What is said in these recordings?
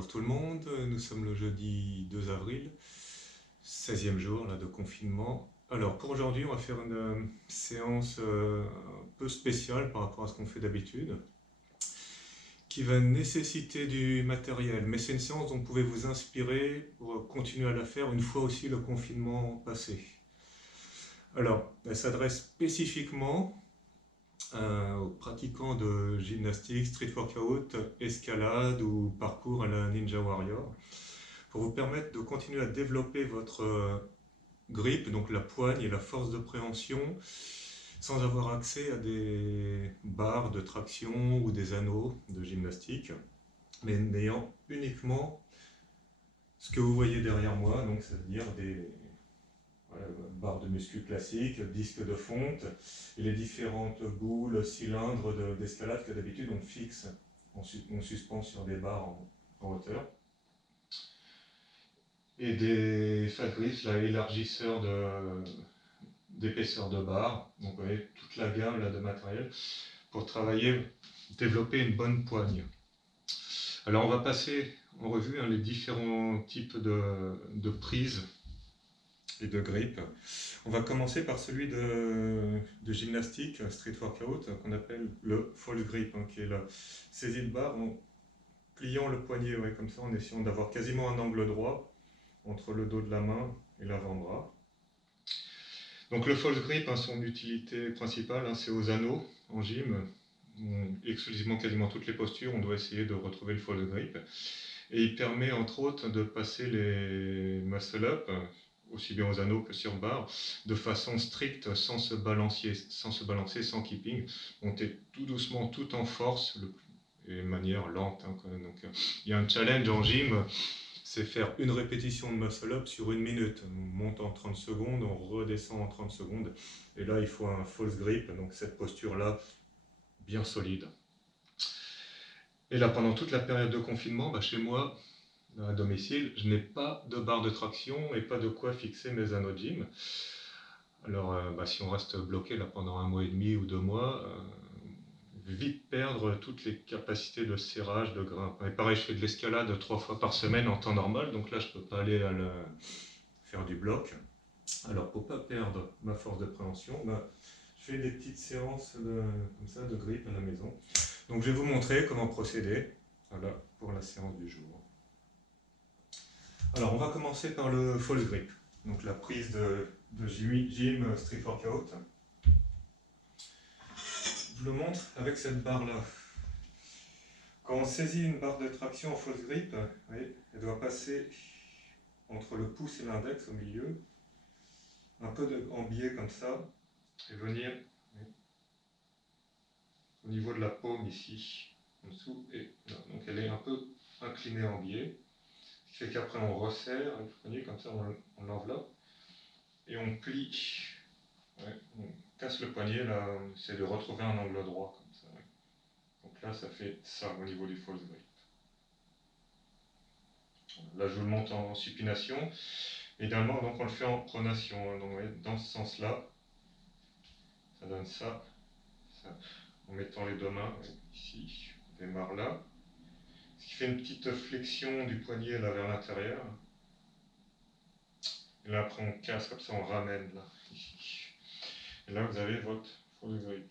Bonjour tout le monde, nous sommes le jeudi 2 avril, 16e jour là, de confinement. Alors pour aujourd'hui on va faire une séance un peu spéciale par rapport à ce qu'on fait d'habitude, qui va nécessiter du matériel, mais c'est une séance dont vous pouvez vous inspirer pour continuer à la faire une fois aussi le confinement passé. Alors elle s'adresse spécifiquement aux pratiquants de gymnastique, street workout, escalade ou parcours à la Ninja Warrior, pour vous permettre de continuer à développer votre grip, donc la poigne et la force de préhension, sans avoir accès à des barres de traction ou des anneaux de gymnastique, mais n'ayant uniquement ce que vous voyez derrière moi, donc c'est-à-dire des barres de muscu classiques, disques de fonte, et les différentes boules, cylindres d'escalade que d'habitude on fixe, on suspend sur des barres en hauteur. Et des fat grips, là, élargisseurs d'épaisseur de barre, donc vous voyez toute la gamme là, de matériel pour travailler, développer une bonne poigne. Alors on va passer en revue les différents types de prises et de grip. On va commencer par celui de gymnastique, street workout, qu'on appelle le false grip, qui est la saisie de barre en pliant le poignet, comme ça, en essayant d'avoir quasiment un angle droit entre le dos de la main et l'avant-bras. Donc le false grip, son utilité principale, c'est aux anneaux en gym. Exclusivement quasiment toutes les postures, on doit essayer de retrouver le false grip. Et il permet entre autres de passer les muscle-up, aussi bien aux anneaux que sur barre, de façon stricte, sans se balancer, sans keeping, monter tout doucement, tout en force, et de manière lente. Donc, il y a un challenge en gym, c'est faire une répétition de muscle-up sur 1 minute. On monte en 30 secondes, on redescend en 30 secondes, et là il faut un false grip, donc cette posture-là, bien solide. Et là, pendant toute la période de confinement, chez moi, à domicile, je n'ai pas de barre de traction et pas de quoi fixer mes anneaux de gym. Alors, si on reste bloqué là pendant 1 mois et demi ou 2 mois, vite perdre toutes les capacités de serrage, de grimpe. Et pareil, je fais de l'escalade 3 fois par semaine en temps normal, donc là, je ne peux pas aller faire du bloc. Alors, pour ne pas perdre ma force de préhension, je fais des petites séances comme ça, de grip à la maison. Donc, je vais vous montrer comment procéder pour la séance du jour. Alors, on va commencer par le false grip, donc la prise de gym street workout. Je vous le montre avec cette barre-là. Quand on saisit une barre de traction en false grip, elle doit passer entre le pouce et l'index au milieu, un peu en biais comme ça, et venir au niveau de la paume ici, en dessous, et là. Donc elle est un peu inclinée en biais. Ce qui fait qu'après on resserre avec le poignet, comme ça on l'enveloppe et on plie, on casse le poignet, là on essaie de retrouver un angle droit comme ça. Donc là ça fait ça au niveau du false grip. Là je vous le montre en supination, également donc on le fait en pronation, donc dans ce sens là, ça donne ça, en mettant les deux mains ici, on démarre là, ce qui fait une petite flexion du poignet là vers l'intérieur. Et là après on casse, comme ça on ramène là, ici. Et là vous avez votre false grip.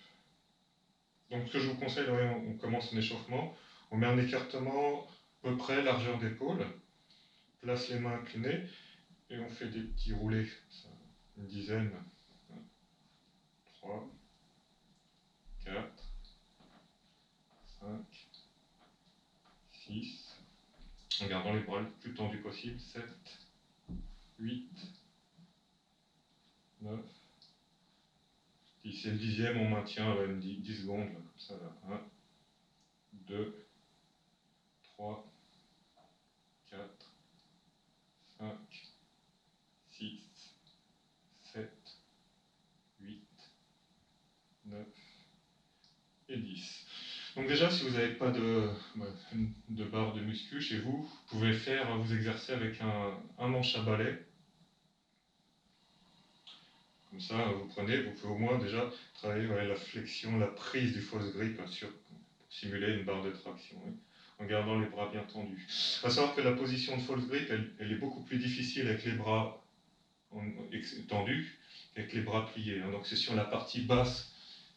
Donc ce que je vous conseille, on commence un échauffement, on met un écartement à peu près largeur d'épaule, place les mains inclinées et on fait des petits roulés, ça, une dizaine, 3, 4, 5, 6, en gardant les bras le plus tendus possible, 7, 8, 9, 10. C'est le 10e, on maintient 10 secondes, là, comme ça, là. 1, 2, 3, 4, 5, 6, 7, 8, 9 et 10. Donc déjà, si vous n'avez pas de barre de muscu chez vous, vous pouvez vous exercer avec un manche à balai. Comme ça, vous pouvez au moins déjà travailler la flexion, la prise du false grip pour simuler une barre de traction. en gardant les bras bien tendus. Il faut savoir que la position de false grip, elle est beaucoup plus difficile avec les bras tendus qu'avec les bras pliés. Donc c'est sur la partie basse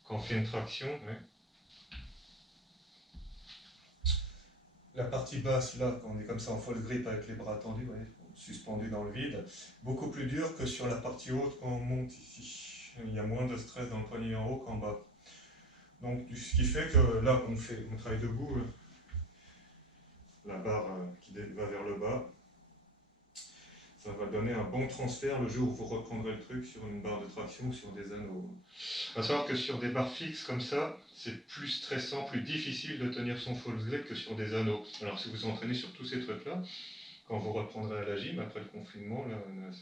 quand on fait une traction. Ouais. La partie basse, là, quand on est comme ça en false grip avec les bras tendus, ouais, suspendus dans le vide, beaucoup plus dur que sur la partie haute quand on monte ici. Il y a moins de stress dans le poignet en haut qu'en bas. Donc, ce qui fait que là, on travaille debout, la barre qui va vers le bas, ça va donner un bon transfert le jour où vous reprendrez le truc sur une barre de traction ou sur des anneaux. Il faut savoir que sur des barres fixes comme ça, c'est plus stressant, plus difficile de tenir son false grip que sur des anneaux. Alors si vous entraînez sur tous ces trucs-là, quand vous reprendrez à la gym, après le confinement,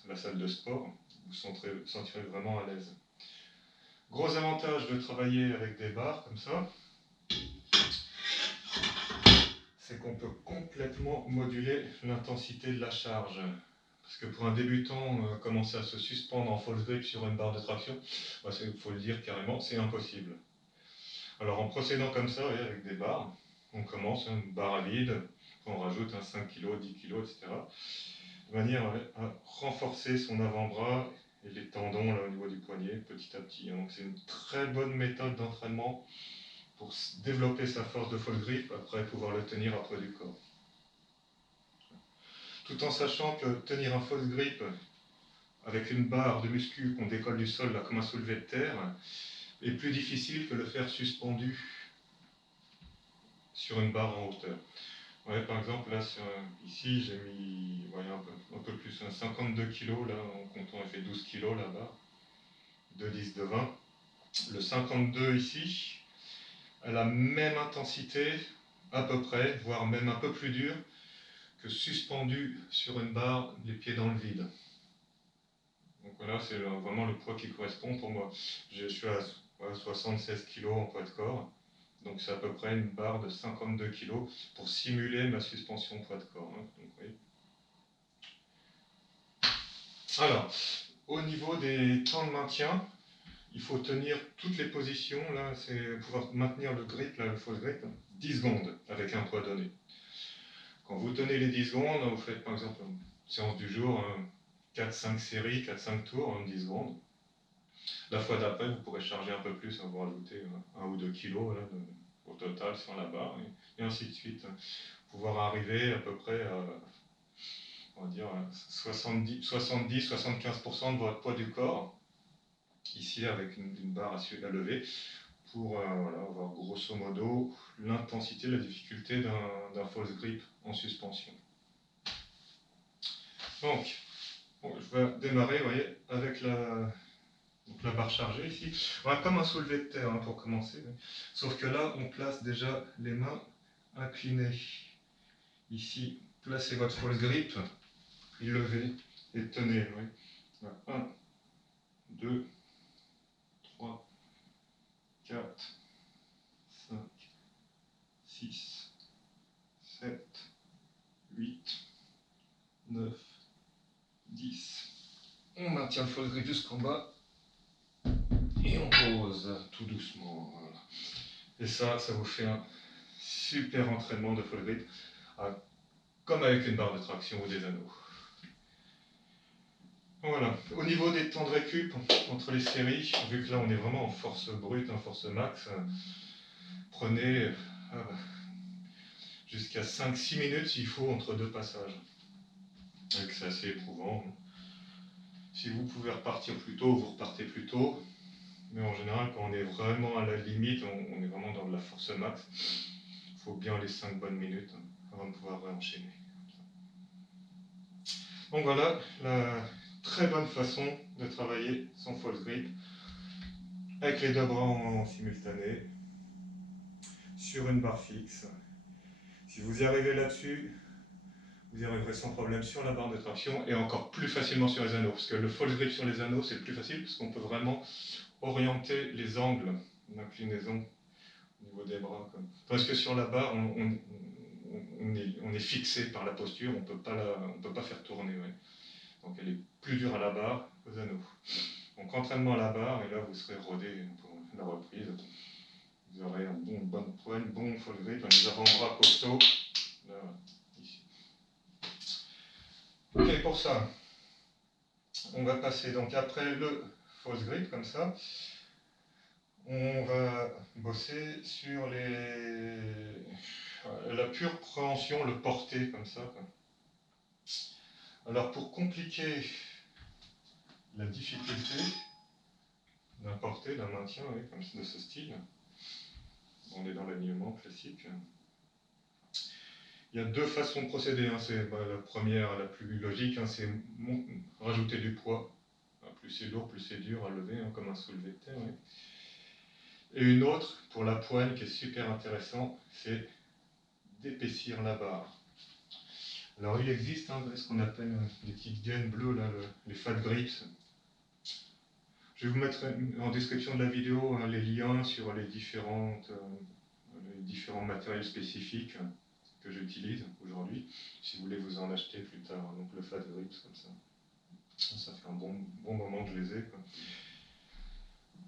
la salle de sport, vous sentirez vraiment à l'aise. Gros avantage de travailler avec des barres comme ça, c'est qu'on peut complètement moduler l'intensité de la charge. Parce que pour un débutant, commencer à se suspendre en false grip sur une barre de traction, il faut le dire carrément, c'est impossible. Alors en procédant comme ça, avec des barres, on commence une barre à vide, on rajoute un 5 kg, 10 kg, etc. De manière à renforcer son avant-bras et les tendons là, au niveau du poignet petit à petit. Donc c'est une très bonne méthode d'entraînement pour développer sa force de false grip, après pouvoir le tenir après du corps. Tout en sachant que tenir un false grip avec une barre de muscu qu'on décolle du sol là, comme un soulevé de terre est plus difficile que le faire suspendu sur une barre en hauteur. Ouais, par exemple, là, ici, j'ai mis un peu plus, 52 kg, là, en comptant, elle fait 12 kg là-bas, 2, 10, de 20. Le 52 ici, a la même intensité, à peu près, voire même un peu plus dur, que suspendu sur une barre, les pieds dans le vide. Donc voilà, c'est vraiment le poids qui correspond pour moi. Je suis à 76 kg en poids de corps. Donc c'est à peu près une barre de 52 kg pour simuler ma suspension poids de corps. Hein. Donc, oui. Alors, au niveau des temps de maintien, il faut tenir toutes les positions. Là, c'est pouvoir maintenir le grip, là, le false grip, 10 secondes avec un poids donné. Quand vous tenez les 10 secondes, vous faites par exemple une séance du jour, 4-5 séries, 4-5 tours en 10 secondes. La fois d'après, vous pourrez charger un peu plus, vous rajouter 1 ou 2 kilos là, au total sur la barre, et ainsi de suite. Pouvoir arriver à peu près à, on va dire, 70-75% de votre poids du corps, ici avec une barre à lever, pour avoir grosso modo l'intensité, la difficulté d'un false grip en suspension. Donc, je vais démarrer, vous voyez, avec la barre chargée ici. Voilà, comme un soulevé de terre pour commencer. Sauf que là, on place déjà les mains inclinées. Ici, placez votre false grip, puis levez et tenez. Oui. Voilà. 1, 2, 3, 4, 5, 6, 7, 8, 9, 10. On maintient le false grip jusqu'en bas. Et on pose tout doucement. Voilà. Et ça vous fait un super entraînement de false grip, comme avec une barre de traction ou des anneaux. Voilà. Au niveau des temps de récup entre les séries, vu que là on est vraiment en force brute, en force max, prenez jusqu'à 5-6 minutes s'il faut entre deux passages. C'est assez éprouvant. Si vous pouvez repartir plus tôt, vous repartez plus tôt. Mais en général, quand on est vraiment à la limite, on est vraiment dans de la force max. Il faut bien les 5 bonnes minutes avant de pouvoir réenchaîner. Donc voilà la très bonne façon de travailler son false grip avec les deux bras en simultané sur une barre fixe. Si vous y arrivez là-dessus, vous y arriverez sans problème sur la barre de traction et encore plus facilement sur les anneaux. Parce que le false grip sur les anneaux, c'est plus facile parce qu'on peut vraiment orienter les angles d'inclinaison au niveau des bras. Parce que sur la barre, on est fixé par la posture, on ne peut pas faire tourner. Ouais. Donc elle est plus dure à la barre qu'aux anneaux. Donc entraînement à la barre, et là vous serez rodé pour la reprise. Vous aurez un bon poigne, bon false grip, les avant-bras costauds, ça, on va passer donc après le false grip comme ça, on va bosser sur la pure préhension, le porté comme ça. Alors pour compliquer la difficulté d'un porté, d'un maintien, oui, comme de ce style, on est dans l'alignement classique. Il y a deux façons de procéder. Hein. La première, la plus logique, hein, c'est rajouter du poids. Plus c'est lourd, plus c'est dur à lever, hein, comme un soulevé de terre. Oui. Et une autre, pour la poigne, qui est super intéressant, c'est d'épaissir la barre. Alors il existe hein, ce qu'on appelle des petites gaines bleues, là, les fat grips. Je vais vous mettre en description de la vidéo hein, les liens sur les différents matériels spécifiques que j'utilise aujourd'hui, si vous voulez vous en acheter plus tard. Donc le fat grips comme ça. Ça fait un bon moment que je les ai.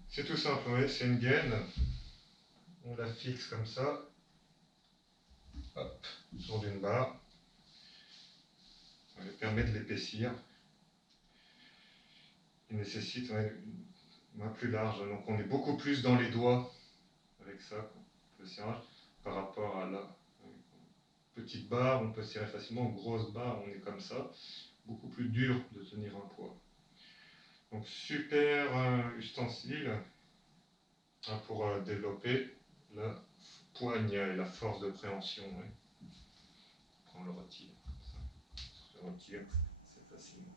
C'est tout simple, ouais, c'est une gaine. On la fixe comme ça. Hop, autour d'une barre. Ça permet de l'épaissir. Il nécessite une main plus large. Donc on est beaucoup plus dans les doigts avec ça, le serrage, par rapport à la petite barre. On peut serrer facilement. Grosse barre, on est comme ça. Beaucoup plus dur de tenir un poids. Donc super ustensile hein, pour développer la poigne et la force de préhension. Ouais. On le retire. On le retire, c'est facilement.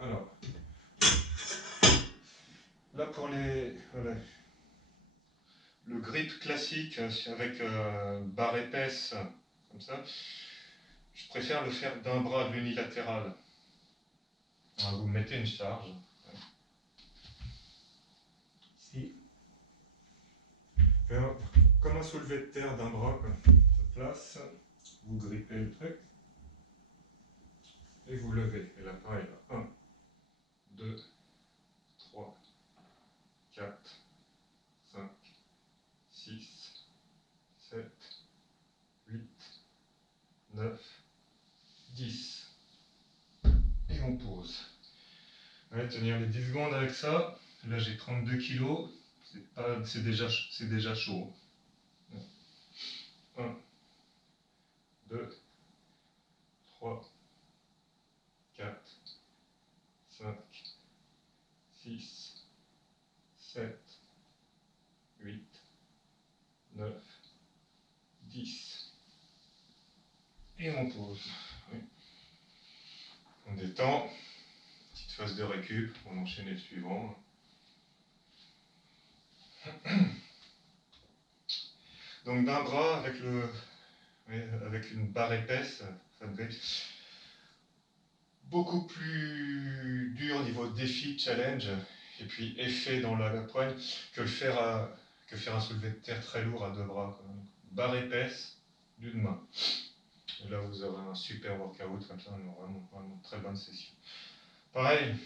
Alors, là pour le grip classique avec barre épaisse, comme ça, je préfère le faire d'un bras de l'unilatéral. Vous mettez une charge. Ici. Comme un soulevé de terre d'un bras, se place, vous grippez le truc et vous levez. Et là, pareil, 1, 2, 3, 4, 5, 6, 7, 8, 9, 10. Et on pose. Ouais, tenir les 10 secondes avec ça. Là, j'ai 32 kg. C'est déjà chaud. 1, 2, 3, 4, 5, 6, 7, 8, 9, 10. Et on pose. Oui. On détend. Petite phase de récup. On enchaîne le suivant. Donc d'un bras avec une barre épaisse, beaucoup plus dur au niveau défi, challenge, et puis effet dans la poigne que faire un soulevé de terre très lourd à deux bras. Barre épaisse d'une main. Et là vous aurez un super workout comme ça, vraiment très bonne session. Pareil,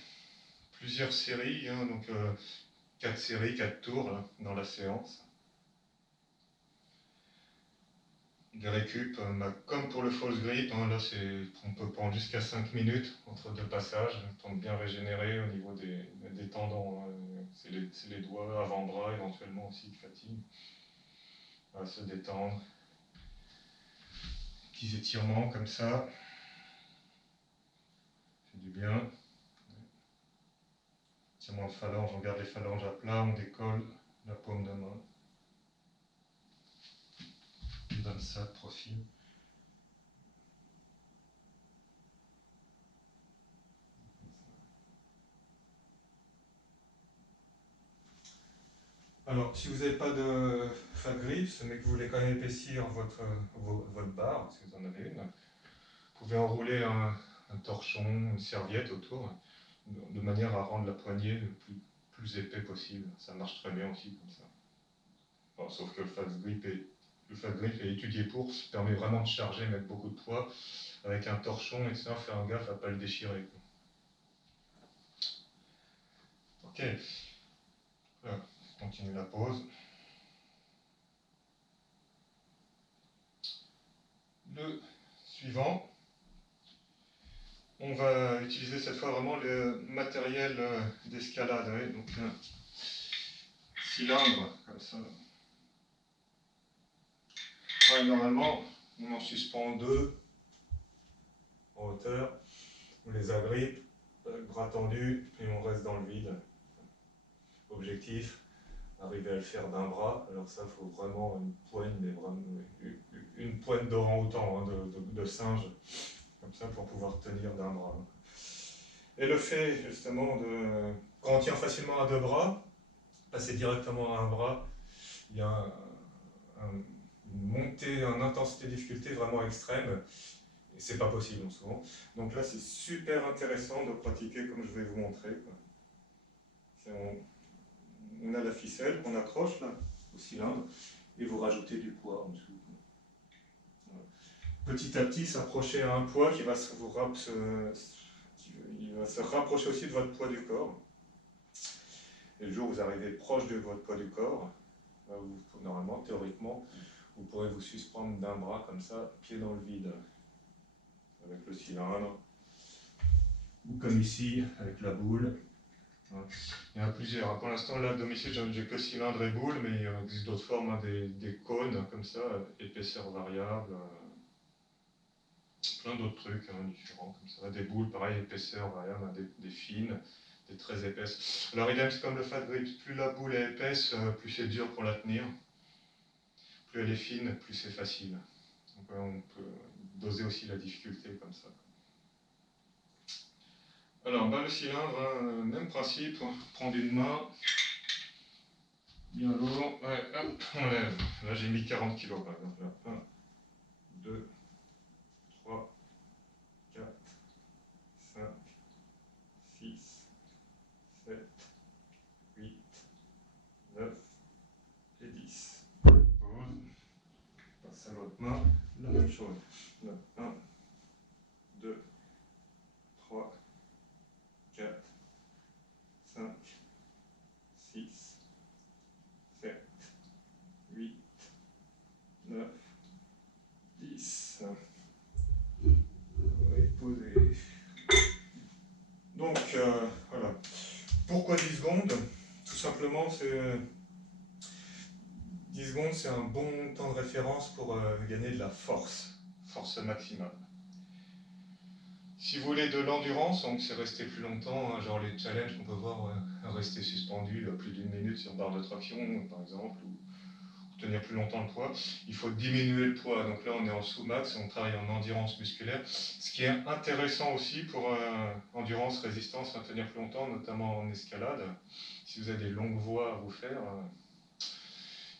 plusieurs séries, hein, donc 4 séries, 4 tours là, dans la séance. Des récup, comme pour le false grip, hein, là on peut prendre jusqu'à 5 minutes entre deux passages, le temps de bien régénérer au niveau des tendons. Hein. C'est les doigts, avant-bras éventuellement aussi qui fatiguent. Voilà, se détendre. Petits étirements comme ça. Fait du bien. Étirement de phalange, on garde les phalanges à plat, on décolle la paume de main. On donne ça de profil. Alors, si vous n'avez pas de fat grips, mais que vous voulez quand même épaissir votre barre, si vous en avez une, vous pouvez enrouler un torchon, une serviette autour, de manière à rendre la poignée le plus épais possible. Ça marche très bien aussi comme ça. Bon, sauf que le fat grip est étudié pour, ça permet vraiment de charger, mettre beaucoup de poids, avec un torchon, etc. Faire gaffe à ne pas le déchirer. Ok, voilà, on continue la pause. le suivant. On va utiliser cette fois vraiment le matériel d'escalade. Ouais, donc un cylindre comme ça. Ouais, normalement, on en suspend deux en hauteur. On les agrippe, bras tendus, et on reste dans le vide. Objectif, arriver à le faire d'un bras. Alors ça, il faut vraiment une poigne, mais vraiment une poigne d'orang-outan, hein, de singe, comme ça, pour pouvoir tenir d'un bras. Et le fait, justement, quand on tient facilement à deux bras, passer directement à un bras, il y a une montée en intensité de difficulté vraiment extrême. Et c'est pas possible souvent. Donc là, c'est super intéressant de pratiquer comme je vais vous montrer. On a la ficelle qu'on accroche là, au cylindre, et vous rajoutez du poids en dessous. Voilà. Petit à petit, s'approcher à un poids qui va se rapprocher aussi de votre poids du corps. Et le jour où vous arrivez proche de votre poids du corps, normalement, théoriquement, vous pourrez vous suspendre d'un bras comme ça, pied dans le vide, avec le cylindre, ou comme ici, avec la boule. Il y en a plusieurs. Pour l'instant, là, à domicile, j'ai que cylindre et boule, mais il existe d'autres formes, hein, des cônes comme ça, épaisseur variable, plein d'autres trucs hein, différents comme ça. Des boules, pareil, épaisseur variable, hein, des fines, des très épaisses. Alors, idem, c'est comme le fat grip. Plus la boule est épaisse, plus c'est dur pour la tenir. Plus elle est fine, plus c'est facile. Donc, on peut doser aussi la difficulté comme ça. Alors, le cylindre, hein, même principe, prendre une main, bien lourd, ouais, hop, on lève. Là, j'ai mis 40 kg par exemple. Là. 1, 2, 3, 4, 5, 6, 7, 8, 9 et 10. Pause. Passe à l'autre main, la même chose. Là, 1, 2, 3, 4, 5, 6, 7, 8, 9, 10. Et poser. Donc, voilà. Pourquoi 10 secondes? Tout simplement, 10 secondes, c'est un bon temps de référence pour gagner de la force maximale. Si vous voulez de l'endurance, donc c'est rester plus longtemps, hein, genre les challenges qu'on peut voir, rester suspendu plus d'une minute sur barre de traction, par exemple, ou tenir plus longtemps le poids, il faut diminuer le poids. Donc là, on est en sous-max, on travaille en endurance musculaire. Ce qui est intéressant aussi pour endurance, résistance, tenir plus longtemps, notamment en escalade. Si vous avez des longues voies à vous faire,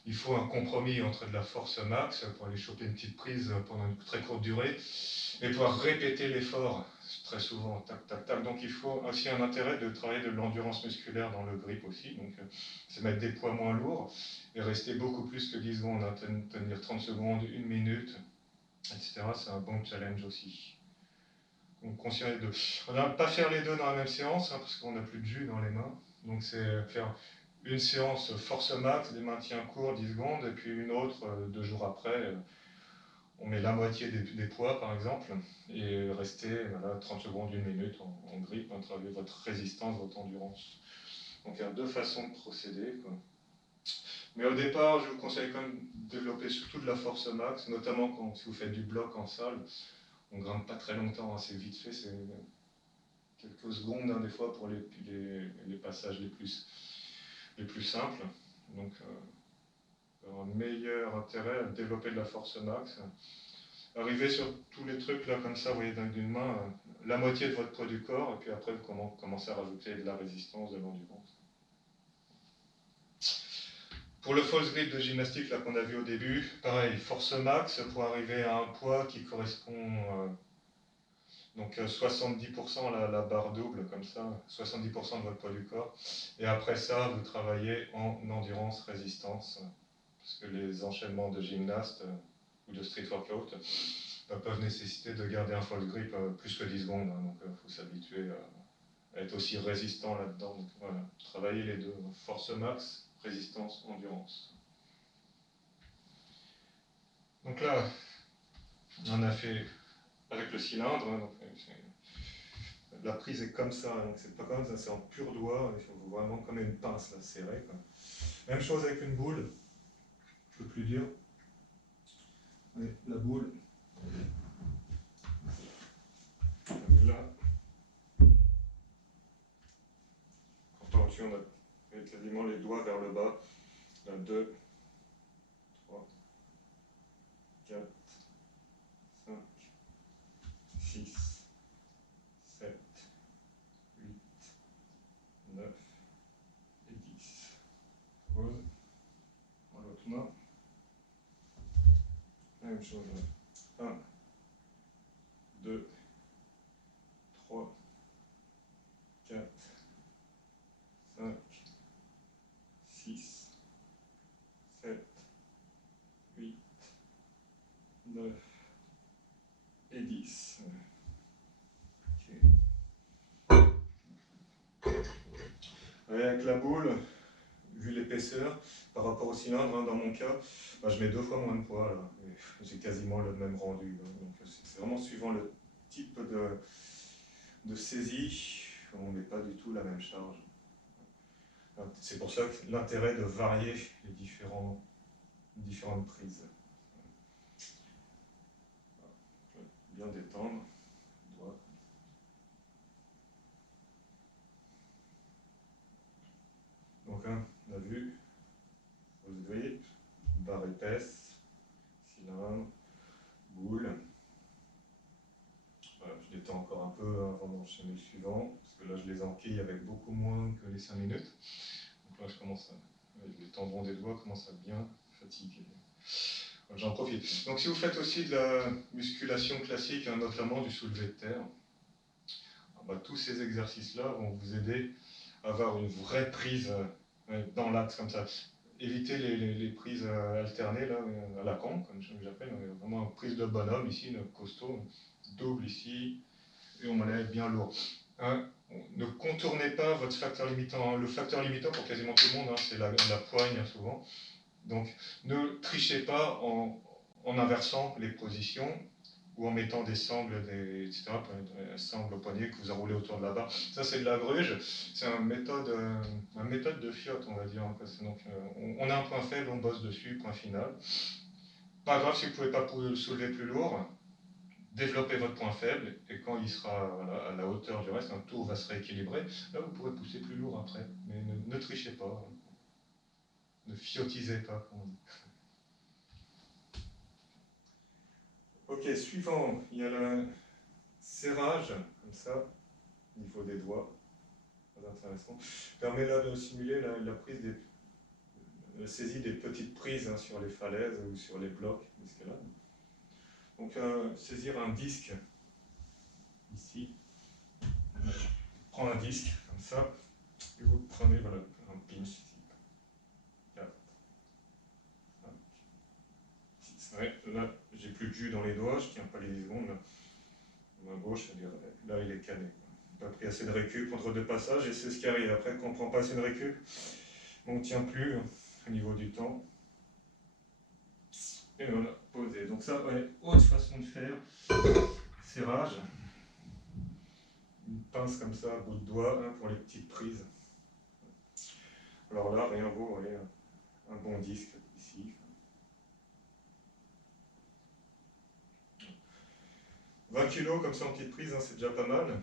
il faut un compromis entre de la force max pour aller choper une petite prise pendant une très courte durée et pouvoir répéter l'effort très souvent, tac, tac, tac. Donc il faut aussi un intérêt de travailler de l'endurance musculaire dans le grip aussi. Donc c'est mettre des poids moins lourds et rester beaucoup plus que 10 secondes, hein, tenir 30 secondes, 1 minute, etc. C'est un bon challenge aussi. Donc conscient des deux. On ne va pas faire les deux dans la même séance hein, parce qu'on n'a plus de jus dans les mains. Donc c'est faire une séance force max, des maintiens courts, 10 secondes, et puis une autre 2 jours après. On met la moitié des poids par exemple, et rester 30 secondes, 1 minute en grip, hein, travailler votre résistance, votre endurance. Donc il y a deux façons de procéder, quoi. Mais au départ, je vous conseille quand même de développer surtout de la force max, notamment si vous faites du bloc en salle. On ne grimpe pas très longtemps, hein, c'est vite fait, c'est quelques secondes hein, des fois pour les passages les plus simples. Donc un meilleur intérêt à développer de la force max. Arriver sur tous les trucs là comme ça, vous voyez, d'une main, la moitié de votre poids du corps, et puis après vous commencez à rajouter de la résistance, de l'endurance. Pour le false grip de gymnastique là qu'on a vu au début, pareil, force max pour arriver à un poids qui correspond donc 70% la barre double comme ça, 70% de votre poids du corps. Et après ça, vous travaillez en endurance résistance, parce que les enchaînements de gymnastes ou de street workout peuvent nécessiter de garder un false grip plus que 10 secondes. Hein, donc il faut s'habituer à être aussi résistant là-dedans. Donc voilà, travailler les deux, force max, résistance, endurance. Donc là, On a fait avec le cylindre, hein, donc, la prise est comme ça, donc c'est pas comme ça, c'est en pur doigt, il faut vraiment comme une pince là, serrée, quoi. Même chose avec une boule, un peu plus dur. La boule, là, quand on tue, on a quasiment les doigts vers le bas. Là, 2, 3, 4, 5, 6, 7, 8, 9 et 10. Pose. Dans l'autre main. Même chose. 1, 2, 3, 4, 5, 6, 7, 8, 9 et 10. Okay. Avec la boule, vu l'épaisseur, par rapport au cylindre, hein, dans mon cas, bah, je mets 2 fois moins de poids, là. J'ai quasiment le même rendu. Donc c'est vraiment suivant le type de saisie, on ne met pas du tout la même charge. C'est pour ça que l'intérêt de varier les différentes prises. Bien détendre. Donc hein, on a vu, fausse grip, barre épaisse, cylindre, boule. Voilà, je détends encore un peu avant d'enchaîner le suivant, parce que là je les enquille avec beaucoup moins que les 5 minutes. Donc là je commence à, les tendons des doigts commencent à bien fatiguer. J'en profite. Donc si vous faites aussi de la musculation classique, hein, notamment du soulevé de terre, bah, tous ces exercices-là vont vous aider à avoir une vraie prise dans l'axe comme ça. Éviter les prises alternées là, à la con, comme j'appelle, vraiment une prise de bonhomme ici, une costaud, double ici, et on lève bien lourd. Hein, ne contournez pas votre facteur limitant. Le facteur limitant pour quasiment tout le monde, hein, c'est la poigne hein, souvent. Donc ne trichez pas en inversant les positions ou en mettant des sangles, etc., un sangle au poignet que vous enroulez autour de la barre. Ça, c'est de la gruge. C'est une méthode de fiotte, on va dire. Donc, on a un point faible, on bosse dessus, point final. Pas grave si vous ne pouvez pas soulever plus lourd. Développez votre point faible, et quand il sera voilà, à la hauteur du reste, un tour va se rééquilibrer. Là, vous pourrez pousser plus lourd après. Mais ne trichez pas. Ne fiotisez pas, comme on dit. Ok, suivant, il y a le serrage, comme ça, au niveau des doigts. Très intéressant. Permet là de simuler la prise la saisie des petites prises hein, sur les falaises ou sur les blocs d'escalade. Donc saisir un disque ici. On prend un disque comme ça et vous prenez voilà, un pinch ici. 4, 5, 6. Ouais, là, j'ai plus de jus dans les doigts, je tiens pas les 10 secondes. Là. Ma gauche, là, il est calé. Pas pris assez de récup entre deux passages et c'est ce qui arrive. Après, quand on ne prend pas assez de récup, on ne tient plus au niveau du temps. Et voilà, posé. Donc ça, ouais, autre façon de faire, serrage. Une pince comme ça, bout de doigt, hein, pour les petites prises. Alors là, rien vaut, voyez, un bon disque ici. 20 kg comme ça en petite prise, hein, c'est déjà pas mal.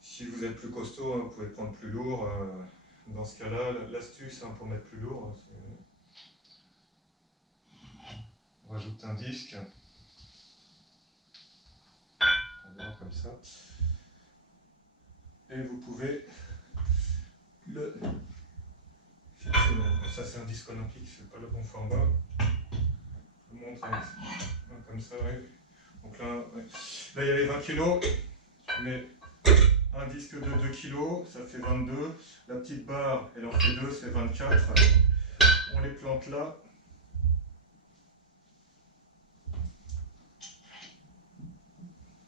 Si vous êtes plus costaud, hein, vous pouvez prendre plus lourd. Dans ce cas-là, l'astuce hein, pour mettre plus lourd, hein, on rajoute un disque. On va comme ça. Et vous pouvez le fixer. Bon, ça c'est un disque olympique, c'est pas le bon format. Je vous montre avec, comme ça, ouais. Donc là, ouais. Là il y avait 20 kg. Je mets un disque de 2 kg, ça fait 22. La petite barre, elle en fait 2, c'est 24. On les plante là.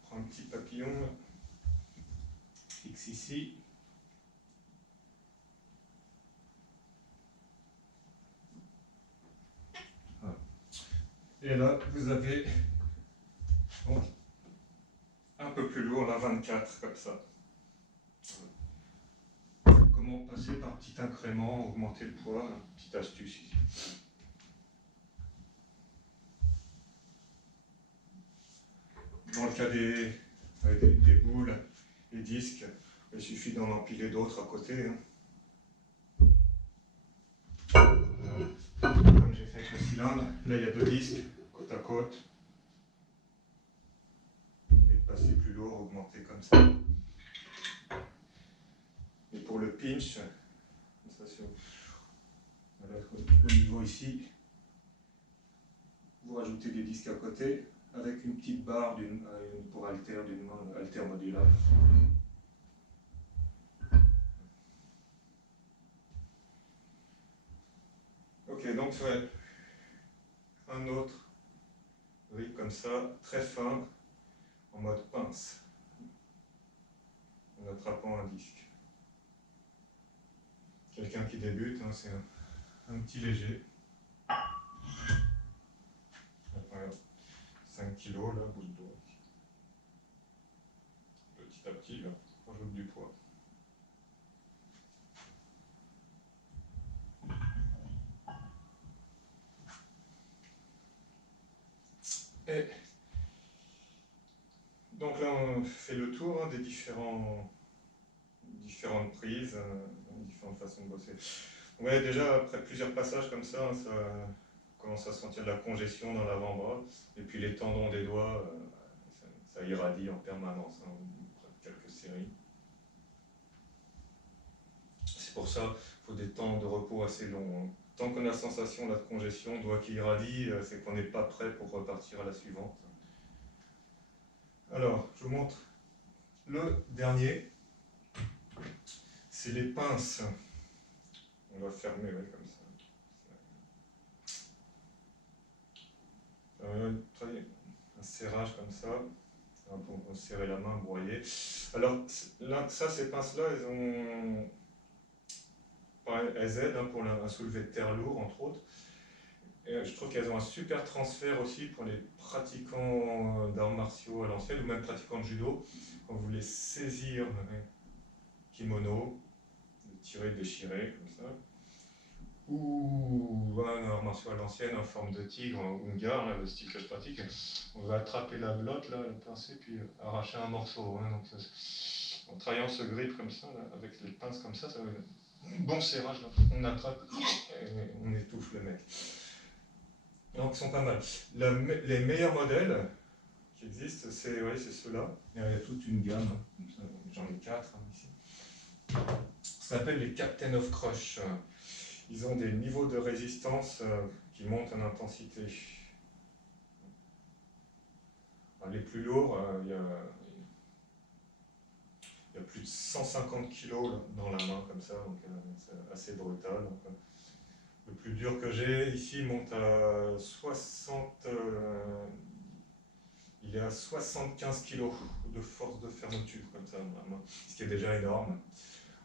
On prend un petit papillon, fixe ici. Et là, vous avez donc, un peu plus lourd, la 24, comme ça. Comment passer par petit incrément, augmenter le poids, petite astuce ici. Dans le cas des boules, les disques, il suffit d'en empiler d'autres à côté. Comme j'ai fait avec le cylindre, là il y a 2 disques, côte à côte. Mais de passer plus lourd, augmenter comme ça. Et pour le pinch, ça c'est au niveau ici, vous rajoutez des disques à côté avec une petite barre pour alter d'une main, alter modulable. Ok, donc ça va être un autre grip comme ça, très fin, en mode pince, en attrapant un disque. Quelqu'un qui débute, hein, c'est un petit léger. Après, 5 kg, là, bout de doigt. Petit à petit, là, on rajoute du poids. Et donc là, on fait le tour des différentes prises, différentes façons de bosser. Ouais, déjà, après plusieurs passages comme ça, ça commence à sentir de la congestion dans l'avant-bras, et puis les tendons des doigts, ça irradie en permanence, quelques séries. C'est pour ça qu'il faut des temps de repos assez longs. Tant qu'on a la sensation de congestion, doigt qui irradie, c'est qu'on n'est pas prêt pour repartir à la suivante. Alors, je vous montre le dernier. C'est les pinces. On va fermer, ouais, comme ça. Un serrage comme ça. On va serrer la main, broyer. Alors, là, ça, ces pinces-là, elles aident pour un soulevé de terre lourd, entre autres. Et je trouve qu'elles ont un super transfert aussi pour les pratiquants d'arts martiaux à l'ancienne, ou même pratiquants de judo. Quand vous voulez saisir kimono, tirer, déchirer, comme ça. Ou un art martial à l'ancienne en forme de tigre, ou une gare, le style que je pratique. On va attraper la blotte, là, le pincer, puis arracher un morceau. Donc, en travaillant ce grip comme ça, là, avec les pinces comme ça va être un bon serrage. Là. On attrape et on étouffe le mec. Donc, ils sont pas mal. Les meilleurs modèles qui existent, c'est ceux-là. Il y a toute une gamme. J'en ai 4 ici. Ça s'appelle les Captain of Crush. Ils ont des niveaux de résistance qui montent en intensité. Alors, les plus lourds, il y a plus de 150 kg dans la main, comme ça, donc c'est assez brutal. Donc, le plus dur que j'ai ici monte à 60. Il est à 75 kg de force de fermeture, comme ça, dans la main, ce qui est déjà énorme.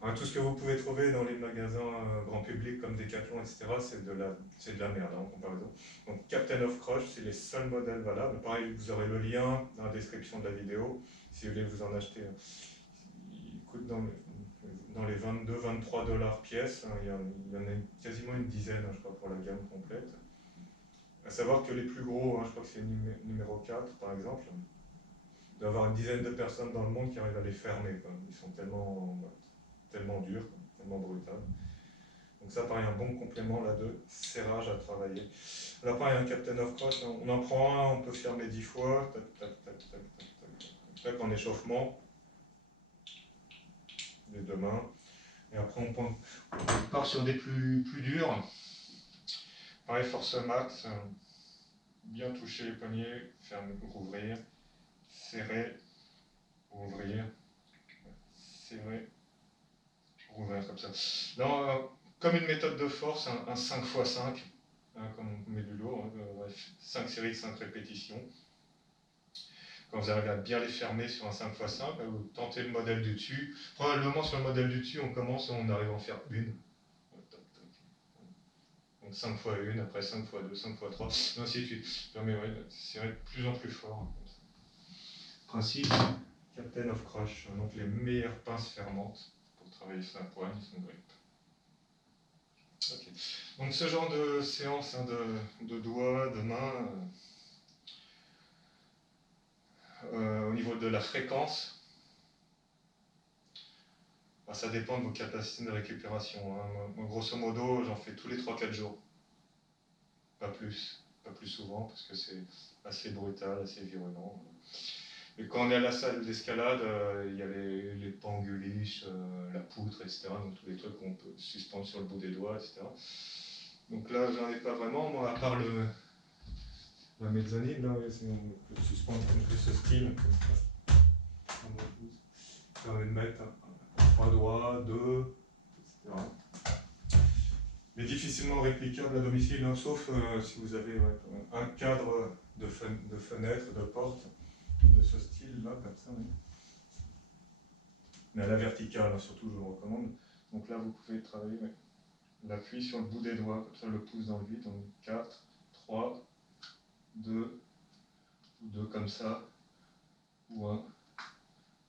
Alors, tout ce que vous pouvez trouver dans les magasins grand public comme Decathlon, etc., c'est de la merde en comparaison. Donc Captain of Crush, c'est les seuls modèles valables. Pareil, vous aurez le lien dans la description de la vidéo, si vous voulez vous en acheter. Il coûte dans les 22-23 $ pièce. Il y en a quasiment une dizaine, je crois, pour la gamme complète. À savoir que les plus gros, je crois que c'est numéro 4 par exemple, il doit y avoir une dizaine de personnes dans le monde qui arrivent à les fermer. Ils sont tellement dur, tellement brutal. Donc ça, pareil, un bon complément là de serrage à travailler. Alors pareil, un Captain of Crush, on en prend un, on peut fermer 10 fois, tac, tac, tac, tac, tac, tac, tac, en échauffement, les deux mains. Et après, on part sur des plus durs. Pareil, force max, bien toucher les poignets, fermer, rouvrir, serrer, ouvrir, serrer, ouvrir comme ça. Comme une méthode de force, un 5x5, comme on met du lourd, 5 séries de 5 répétitions. Quand vous arrivez à bien les fermer sur un 5x5, vous tentez le modèle du dessus. Probablement sur le modèle du dessus, on commence et on arrive à en faire une. Donc 5 fois 1, après 5 fois 2, 5 fois 3, et ainsi de suite. Ça permet de serrer de plus en plus fort. Hein, comme ça. Principe Captain of Crush, donc les meilleures pinces fermantes pour travailler sa poigne et son grip. Okay. Donc ce genre de séance hein, de doigts, de mains, au niveau de la fréquence, ben, ça dépend de vos capacités de récupération. Hein. Moi, grosso modo, j'en fais tous les 3-4 jours. Pas plus souvent, parce que c'est assez brutal, assez virulent. Et quand on est à la salle d'escalade, il y a les panguliches, la poutre, etc. Donc tous les trucs qu'on peut suspendre sur le bout des doigts, etc. Donc là, j'en ai pas vraiment, moi, à part la mezzanine, là, on peut suspendre un peu ce style. Ça permet de mettre 3 doigts, 2, etc. Mais difficilement réplicable à domicile, hein, sauf si vous avez un cadre de fenêtre, de porte, de ce style-là, comme ça. Oui. Mais à la verticale, hein, surtout, je vous recommande. Donc là, vous pouvez travailler l'appui sur le bout des doigts, comme ça, le pouce dans le vide. Donc 4, 3, 2, ou 2 comme ça, ou 1,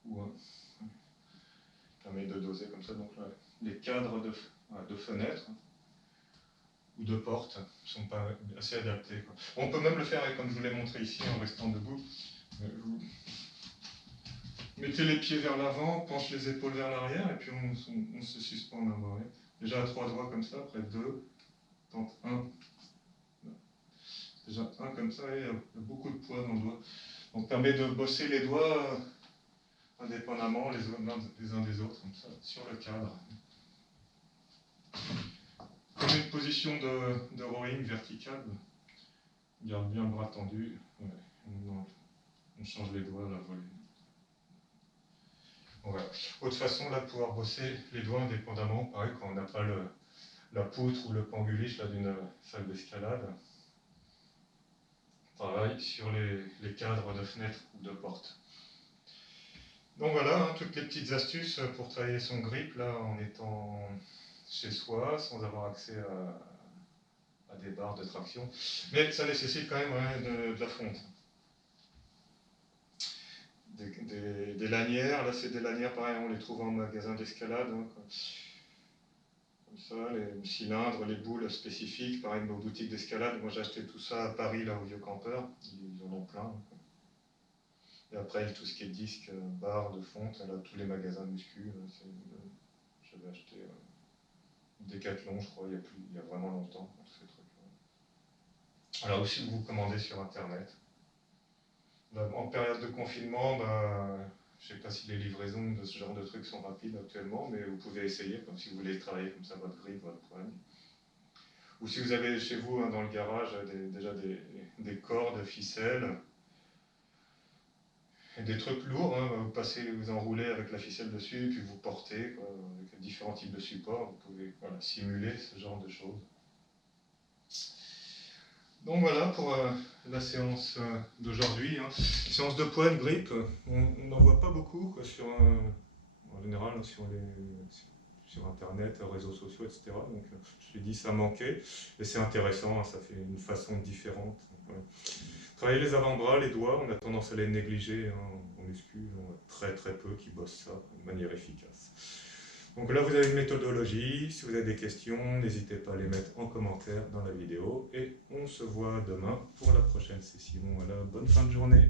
ou 1. Ça permet de doser comme ça. Donc là, les cadres de fenêtres ou de portes sont pas assez adaptés, quoi. On peut même le faire, comme je vous l'ai montré ici, en restant debout. Vous mettez les pieds vers l'avant, penche les épaules vers l'arrière, et puis on se suspend là-bas. Déjà à 3 doigts comme ça, après 2, tente 1. Déjà 1 comme ça, et il y a beaucoup de poids dans le doigt. Donc permet de bosser les doigts indépendamment les uns des autres, comme ça, sur le cadre. Comme une position de rowing verticale, on garde bien le bras tendu, ouais, on change les doigts à la volée. Voilà. Autre façon là, de pouvoir bosser les doigts indépendamment, pareil quand on n'a pas la poutre ou le panguliche d'une salle d'escalade, pareil sur les cadres de fenêtres ou de portes. Donc voilà, hein, toutes les petites astuces pour travailler son grip là, en étant chez soi, sans avoir accès à des barres de traction. Mais ça nécessite quand même de la fonte. Des lanières, là c'est des lanières, pareil, on les trouve en magasin d'escalade. Hein, comme ça, les cylindres, les boules spécifiques, pareil, nos boutiques d'escalade. Moi j'ai acheté tout ça à Paris, là, au Vieux Campeur, ils en ont plein. Et après, tout ce qui est disque, barres de fonte, là, tous les magasins de muscu, j'avais acheté Decathlon, je crois, il y a vraiment longtemps, ces trucs. Alors aussi, vous commandez sur Internet. Là, en période de confinement, je ne sais pas si les livraisons de ce genre de trucs sont rapides actuellement, mais vous pouvez essayer, comme si vous voulez travailler comme ça votre grip, votre poigne. Ou si vous avez chez vous, hein, dans le garage, déjà des cordes, ficelles, et des trucs lourds, hein, vous enroulez avec la ficelle dessus, puis vous portez, quoi, avec différents types de supports, vous pouvez simuler ce genre de choses. Donc voilà pour la séance d'aujourd'hui. Hein. Séance de poigne, grip, on n'en voit pas beaucoup quoi, en général sur Internet, réseaux sociaux, etc. Donc je l'ai dit, ça manquait, et c'est intéressant, hein, ça fait une façon différente. Voilà. Travailler les avant-bras, les doigts, on a tendance à les négliger hein, en muscu, on a très très peu qui bossent ça de manière efficace. Donc là vous avez une méthodologie, si vous avez des questions, n'hésitez pas à les mettre en commentaire dans la vidéo, et on se voit demain pour la prochaine session. Voilà, bonne fin de journée.